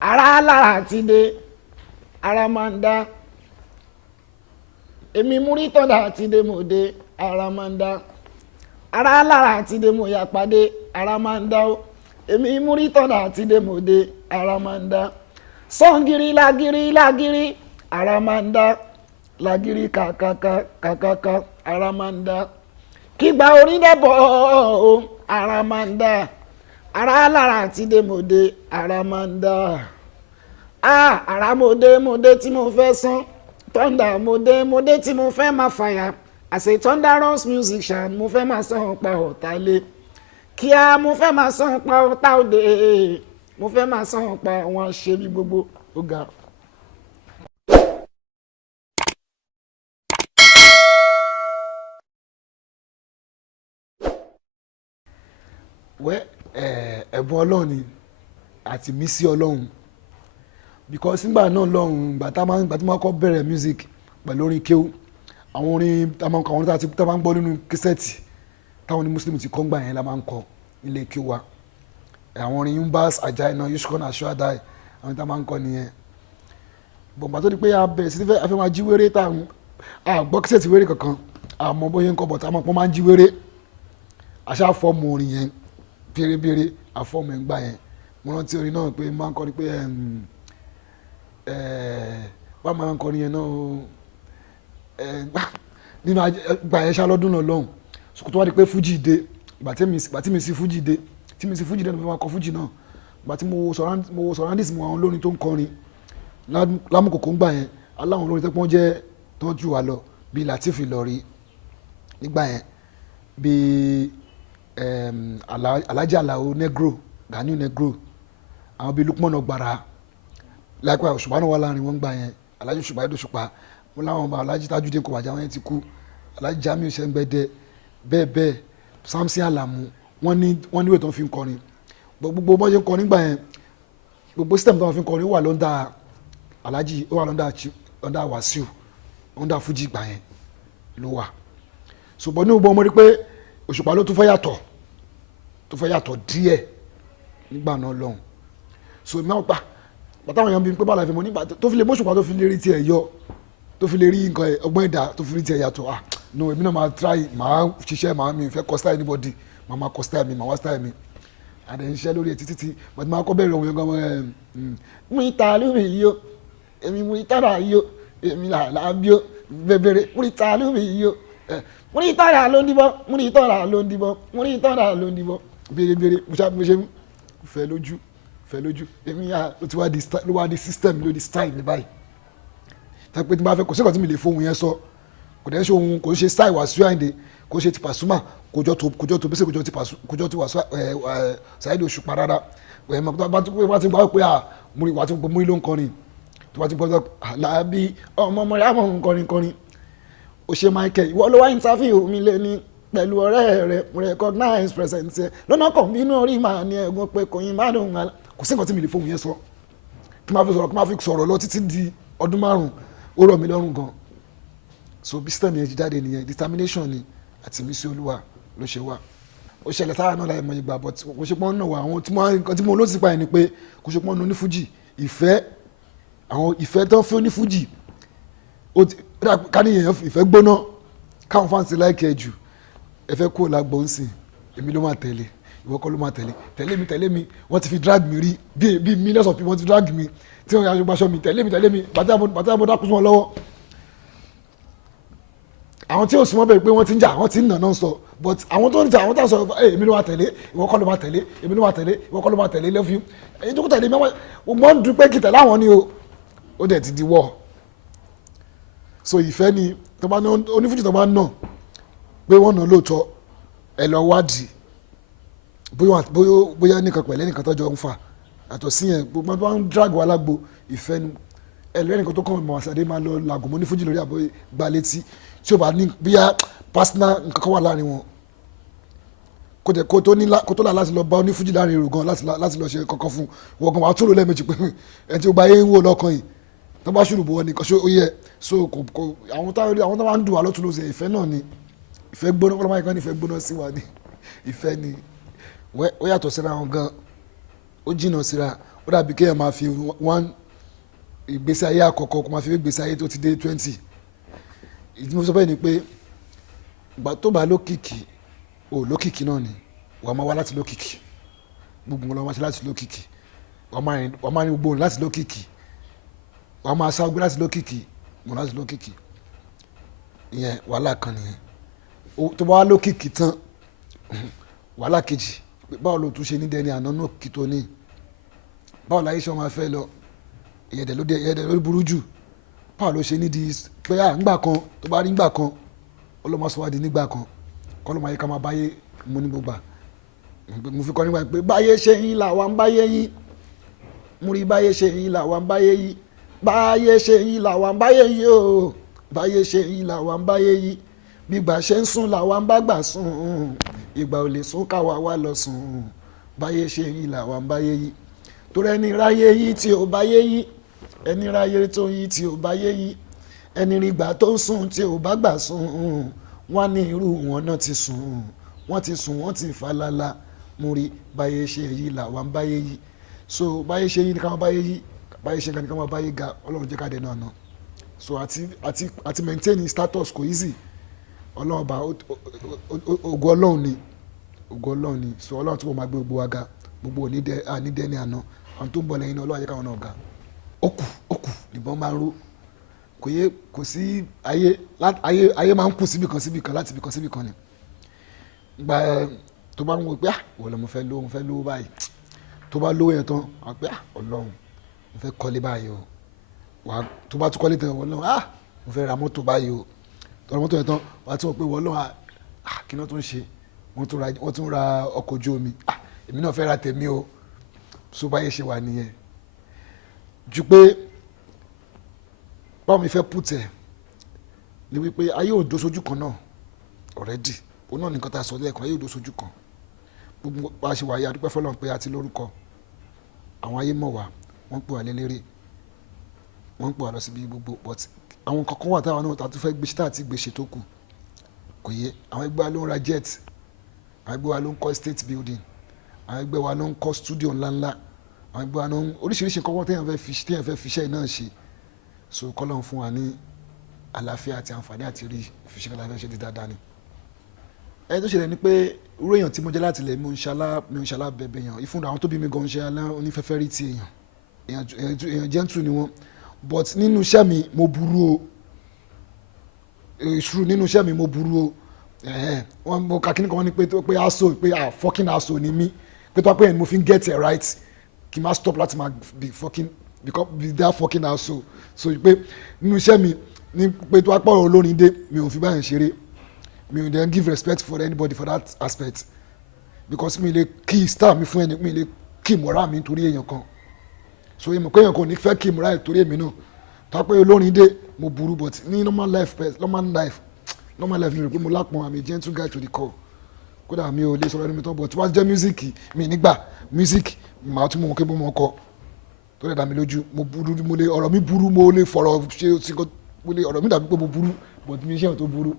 ara lára ti dé ara máa ń dá èmi múrí tọ́dà ti dé mo dé ara máa ń dá ara lára ti dé mo yà pàdé ara máa ń dá ó èmi múrí tọ́dà ti dé mo dé ara máa ń dá sọ́ngìrì lágìrì lágìrì ara máa ń dá lágìrì kàkàkà ara máa ń dá kígba orí dẹ́bọ̀ ó ara máa ń dá ara lára ti dé mo dé ara máa ń dá ara mo dé tí mo fẹ́ sán thunder mo dé tí mo fẹ́ máa fàyà as a thunderous musician mo fẹ́ máa sán pa ọ̀tá lé kíá mo fẹ́ máa sán pa ọ̀tá òde mo fẹ́ máa sán pa àwọn aṣèbí gbogbo ó ga. ẹ̀bùn ọlọ́run ni àti mísí ọlọ́run because nígbà náà lọ́run ìgbà tí wọ́n kọ́ bẹ̀rẹ̀ music pẹ̀lú orin kéwú àwọn orin àwọn orin tá a máa ń gbọ́ nínú kẹsẹ̀tì táwọn ní muslim ti kọ́ ńgbà yẹn la máa ń kọ ilé kéwú wa àwọn orin yumbas ajaina yushkon ashuadai àwọn tá a máa ń kọ nìyẹn bọ̀m̀bà tó di pé a bẹ̀rẹ̀ sí fẹ́ máa jí wéré tá a gbọ́ kẹsẹ̀tì wéré kankan àmọ́ bóyá ń kọ́ bọ̀ tá a máa ń jí wéré àṣà fọ́ọ̀mù orin yẹn bèrè àfọ́ọ̀mù ẹ̀ ń gbà yẹn mo rántí orin náà pé máa ń kọrin pé wọ́n máa ń kọrin yẹn náà nínú gbà yẹn ṣá lọ́dún náà lọ́hùn sùkùtù wá di pé Fuji dé ìgbà tí mi sí Fuji dé ní mo fi máa kọ Fuji náà ìgbà tí mo wo surroundings mo àwọn olórin tó ń kọrin lámùkòkò ń gbà yẹn aláwọn olórin tó pọ́n jẹ́ tó jù wá lọ bíi Latif Ìlọrí nígbà yẹn bíi Alhaji Alao Negro Ganiu Negro àwọn bíi Lukman Ọgbàrà láìpẹ́ Òṣùpá náà wà láàrin wọn gbà yẹn Alhaji Òṣùpá Ẹdọ Òṣùpá wọn láwọn ọmọ Alhaji Tajudeen Kọ̀wájà wọn yẹn ti kú Alhaji Jamiu Sẹ́ngbẹ́dẹ́ bẹ́ẹ̀ Samson Alamu wọ́n ní ìwé tó ń fi ń kọrin gbogbo bọ́n ṣe ń kọrin gbà yẹn gbogbo system tó ń fi ń kọrin wà lọ́ndà Alhaji ó wà lọ́ndà Wasiu lọ́ndà Fuji gbà yẹn ló wà ṣùgbọ́n ní gbogbo ọmọ rí pé Òṣùpá ló tún fẹ́ yàtọ̀ díẹ̀ nígbà náà lọ́hùn so náà pàtàwọn èèyàn bí pé bàlá ìfẹ́mọ̀ nígbà tó fi lè mọ́ṣùpá tó fi lè rí tiẹ̀ yọ tó fi lè rí nǹkan ọgbọ́n ẹ̀dá tó fi rí tiẹ̀ yàtọ̀ no èmi náà máa try máa ṣiṣẹ́ máa mi fẹ́ kọ́ style anybody máa kọ́ style mi máa wá style mi àdé ń ṣiṣẹ́ lórí ẹ̀ títí bàtí máa kọ́ bẹ̀rẹ̀ ohun yẹn gan mú ìta lómi yìí o èmi mú ìta rà yìí o èmi là bí o bẹ̀bẹ̀rẹ̀ mú ìta lómi yìí o mú ìta rà ló ń dìbọ̀ mú ìta rà ló ń dìbọ̀ mú ìta rà ló ń dìbọ̀ bèrè mo ṣe fẹ́ lójú èmi yà ló ti wá di system ló di style ní báyìí tàbí tí n bá fẹ́ kò sí nǹkan tí mi lè fohùn yẹn sọ kò dẹ́ ṣe ohun kò ṣe style Wasiu Ayinde kò ṣe ti Pasuma kò jọ tó bẹ́sẹ̀ kò jọ ti Wasiu Saheed Osupa rárá bá ti gbà pé múri wà á ti gbọ́ múri ló ń kọrin tó bá ti gbọ́ làbí ọmọ ọmọ rẹ̀ àmọ́ kọrin ó ṣe Michael ìwọ ló wá interview mi lé ní pẹ̀lú ọ̀rẹ́ rẹ̀ mo recognize present ẹ̀ lọ́nà kan bínú orí màá ní ẹ̀gbọ́n pé kò yín má dùn ún kò sí nǹkan tí mi lè fóun yẹn sọ kí máa fi sọ̀rọ̀ lọ títí di ọdún 5 ó rọ̀ mí lọ́rùn gan so bí system yẹn ti jáde nìyẹn determination ni àti mísí olúwa ló ṣe wà ó ṣẹlẹ̀ táyà náà láì mọ ìgbà but kò ṣe pọ́n náà wà àwọn nǹkan tí mo ló sì pa ẹ̀ ni pé kò ṣe pọ́n náà ní Fuji ìfẹ́ tó ń fẹ́ ní Fuji ká ní èèyàn ìfẹ́ gbóná káwọn fáǹsì láìkẹ́ jù ẹ fẹ́ kó lágbó ń sìn èmi ló máa tẹ̀lé ìwọ kọ́ ló máa tẹ̀lé mi wọ́n ti fi drag mi rí bíi millions of people wọ́n ti drag mi tí wọ́n yà aṣọ mi tẹ̀lé mi bàtà àbọ̀dá kú sí wọn lọ́wọ́ àwọn tí ò súnmọ́ bẹ̀rẹ̀ pé wọ́n ti ń jà wọ́n ti ń nà náà sọ but àwọn tó ń jà àwọn tó ń sọ èmi ló máa tẹ̀lé ìwọ kọ́ ló máa tẹ̀lé èmi ló máa tẹ̀lé ìwọ kọ́ ló máa tẹ̀lé lẹ́fí èyí tó kú tẹ̀lé wọ́n ń dún pé kì tẹ̀lé àwọn ni ó dẹ̀ ti di wọ́ so ìfẹ́ ni onífújì tó bá ń nà pé wọ́n nà lóòótọ́ ẹ lọ wádìí bóyá nìkan pẹ̀lẹ́ nìkan tọ́jọ́ ń fà àtọ̀ sí yẹn gbogbo tó ń drag wa lágbo ìfẹ́ nu ẹlẹ́rìí nìkan tó kàn mọ́ àṣàdé máa lọ làgùn mọ́ ní Fuji lórí àbọ̀ gba létí tí ó bá ní bíyà personal nǹkan kan wà láàrin wọn kó tó là láti lọ bá ní Fuji láàrin èrò gan láti lọ ṣe kankan fún wọn gan wà á tún lò lẹ́ẹ̀mejì pé ẹni tí ó gba ayé ń wò lọ́kàn yìí tó bá ṣùrù bọ̀ wọn nìkan ṣó yẹ so àwọn tó máa ń dùn wà lọ́tún lọ́sẹ̀ ìfẹ́ náà ni ìfẹ́ gbóná kọ́lọ́mọ́ yìí kan ní ìfẹ́ gbóná sí wa ni ìfẹ́ ni ó yàtọ̀ síra wọn gan ó jìnnà síra ó dàbí kéèyàn máa fi one ìgbésí ayé àkọ́kọ́ kó máa fi ìgbésí ayé tó ti dé 20. ìdí mo sọ bẹ́ẹ̀ ni pé ìgbà tó bá lókìkí ò lókìkí náà ni wàá máa wá láti lókìkí gbogbo wọn lọ máa ṣe láti lókìkí wàá máa ní gbogbo òun láti lókìkí wàá máa ṣáájú láti lókìkí mọ̀ láti lókìkí ìyẹn wàhálà kan nìyẹn tó bá wá lókìkí tán wàhálà kejì báwo ló tún ṣe ní dẹni àná náà kí tó ní báwo láyé ṣe wọn máa fẹ́ lọ ìyẹ̀dẹ̀ ló burú jù báwo ló ṣe ní di pé ńgbà kan tó bá rí ńgbà kan ọlọ́mọsọ̀wádìí nígbà kan kọ́ ló máa yẹ ká máa báyé mú ní gbogbo mo fi kọ́ nígbà pé báyé ṣe yín làwa ń báyé yín múrí báyé ṣe yín làwa ń báyé yín báyé ṣe yín làwa ń báyé yín o báyé ṣe yín làwa ń báyé yín gbígbà ṣe ń sùn làwa ń bá gbà sùn ìgbà ò lè sún káwa wá lọ sùn báyé ṣe yín làwa ń báyé yín torí ẹni ráyé yín tí ò báyé yín ẹni ráyé tó yín tí ò báyé yín ẹni rí gbà tó ń sùn tí ò bá gbà sùn wọ́n ní irú wọn náà ti sùn wọ́n ti falala múrí báyé ṣe yín làwa ń báyé yín so báyé ṣe yín ni ká máa báyé yín báyé ṣe nǹkan ní ká máa báyé ga ọlọ́run jẹ́ ká dẹ̀ náà ná so àti maintain status kò easy ọlọ́run bá ògo ọlọ́run ni so ọlọ́run tí wọ́n máa gbé gbogbo wa ga gbogbo onídẹ́ni àná àwọn tó ń bọ̀ lẹ́yìn náà ọlọ́run ajẹ́ káwọn náà ga ó kù nìbọn máa ń ró kò sí ayé máa ń kù síbì kan láti ibì kan ni gba tó bá ń wọ pé wọ́n lọ mo fẹ́ lówó báyìí tó bá lówó yẹn tán wọ́n pé ọlọ́run mo fẹ́ kọ́lé báyìí o tó bá tún kọ́lé tán wọ́n lọ́wọ́ mo fẹ́ ra mọ́tò báyìí o tọ́lá mọ́tò yẹn tán wọ́n á tún wọ́n pé wọ́n lọ́wọ́ kí náà tún ṣe wọ́n tún ra ọkọ̀ ojú omi èmi náà fẹ́ ra tèmi o so báyìí ṣe wà nìyẹn ju pé báwo mi fẹ́ pùtẹ̀ ni wípé ayé ò dó sójú kan náà already òun náà nìkan tá a sọ lẹ́ẹ̀kan ayé ò dó sójú kan gbogbo bá a ṣe wáyé adúpẹ́ fọlọ́run pé a ti lórúkọ àwọn ayé mọ̀ wá wọ́n pè wá lélẹ́rẹ́ wọ́n pè wá lọ síbi gbogbo but àwọn kankan wà táwọn náà tá a tún fẹ́ gbèsè tá a ti gbèsè tó kù kò yẹ àwọn ẹgbẹ́ wa ló ń ra jet àwọn ẹgbẹ́ wa ló ń kọ́ state building àwọn ẹgbẹ́ wa ló ń kọ́ studio ńláńlá àwọn ẹgbẹ́ wa ló ń oríṣiríṣi nǹkan téèyàn fẹ́ fi iṣẹ́ náà ṣe so kọ́lọ́n fún wa ní àlàáfíà àti àǹfààní àti rí ìfiṣẹ́ kan láti ṣe di dáadáa ni. ẹni tó ṣẹlẹ̀ ni pé irú èèyàn tí mo jẹ́ láti lẹ̀ mi ò ń ṣalá bẹ̀bẹ̀ èèyàn ìfúnra àwọn tó bí mi gan ṣe alá onífẹ́fẹ́ rí ti èèyàn gentle ni wọ́n but nínú iṣẹ́ mi mo burú o ìṣúrù nínú iṣẹ́ mi mo burú o wọ́n mo kà kíní kan wọ́n ní pé aso pé fucking aso ni mí pé tó wá pé ẹni mo fi ń get it right kí n má stop láti máa be that fucking aso so pé nínú iṣẹ́ mi ní pé tó wá pọ̀ olórin dé mi ò fi báyìí ṣeré mi ò then give respect for anybody for that aspect because mi lè kí star mi fún ẹni mi lè kí mọ́ra mi nítorí èèyàn kan so èèyàn kan èèyàn kan ò ní fẹ́ kí mọ́ra ẹ̀ torí èmi náà tó wá pé olórin dé mo burú but ní normal life mi rò pé mo lápọn àmì gentle guy to the core kódà mi ò lè sọ̀rọ̀ ẹni mi tán but wá jẹ́ music mi nígbà music màá tún mọ̀ kí mo kọ tó lè dá mi lójú mo burú ọ̀rọ̀ mi burú mo lè fọ̀rọ̀ ṣe ọ̀rọ̀ mi dàbí pé mo burú but mi ṣe ọ̀ tó burú